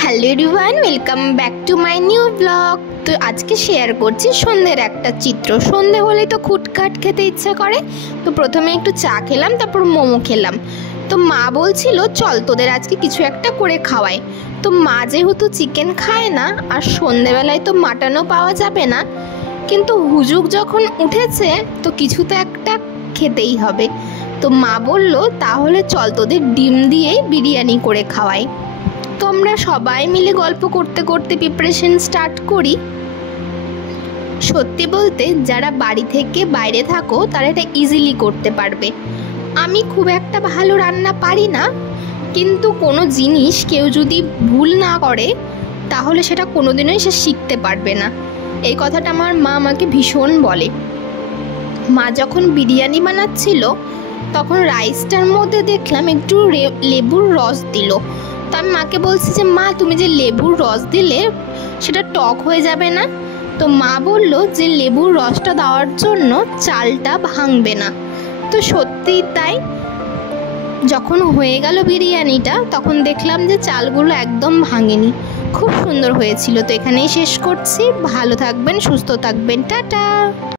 Hello everyone, welcome back to my new blog. তো আজকে share করছি সন্ধ্যের একটা চিত্র। সন্ধ্যে হলেই তো খুটখাট খেতে ইচ্ছা করে। তো প্রথমে একটু চা খেলাম, তারপর মোমো খেলাম। তো মা বলছিল চল তোদের আজকে কিছু একটা করে খাওয়াই। তো মা যেহেতু চিকেন খায় না, আর সন্ধ্যেবেলায় তো মাটনও পাওয়া যাবে না, কিন্তু হুজুগ যখন উঠেছে তো কিছু তো একটা খেতেই হবে। তো মা বলল তাহলে চল তোদের ডিম দিয়েই বিরিয়ানি করে খাওয়াই। তো আমরা সবাই মিলে গল্প করতে করতে প্রিপারেশন স্টার্ট করি। সত্যি বলতে যারা বাড়ি থেকে বাইরে থাকো তারা এটা ইজিলি করতে পারবে। আমি খুব একটা ভালো রান্না পারি না, কিন্তু কোনো জিনিস কেউ যদি ভুল না করে তাহলে সেটা কোনোদিনই সে শিখতে পারবে না। এই কথাটা আমার মা আমাকে ভীষণ বলে। মা যখন বিরিয়ানি বানাচ্ছিল তখন রাইসটার মধ্যে দেখলাম একটু লেবুর রস দিল। তো আমি মাকে বলছি যে মা তুমি যে লেবুর রস দিলে সেটা টক হয়ে যাবে না? তো মা বলল যে লেবুর রসটা দেওয়ার জন্য চালটা ভাঙবে না। তো সত্যিই তাই, যখন হয়ে গেল বিরিয়ানিটা তখন দেখলাম যে চালগুলো একদম ভাঙেনি, খুব সুন্দর হয়েছিল। তো এখানেই শেষ করছি। ভালো থাকবেন, সুস্থ থাকবেন, টাটা।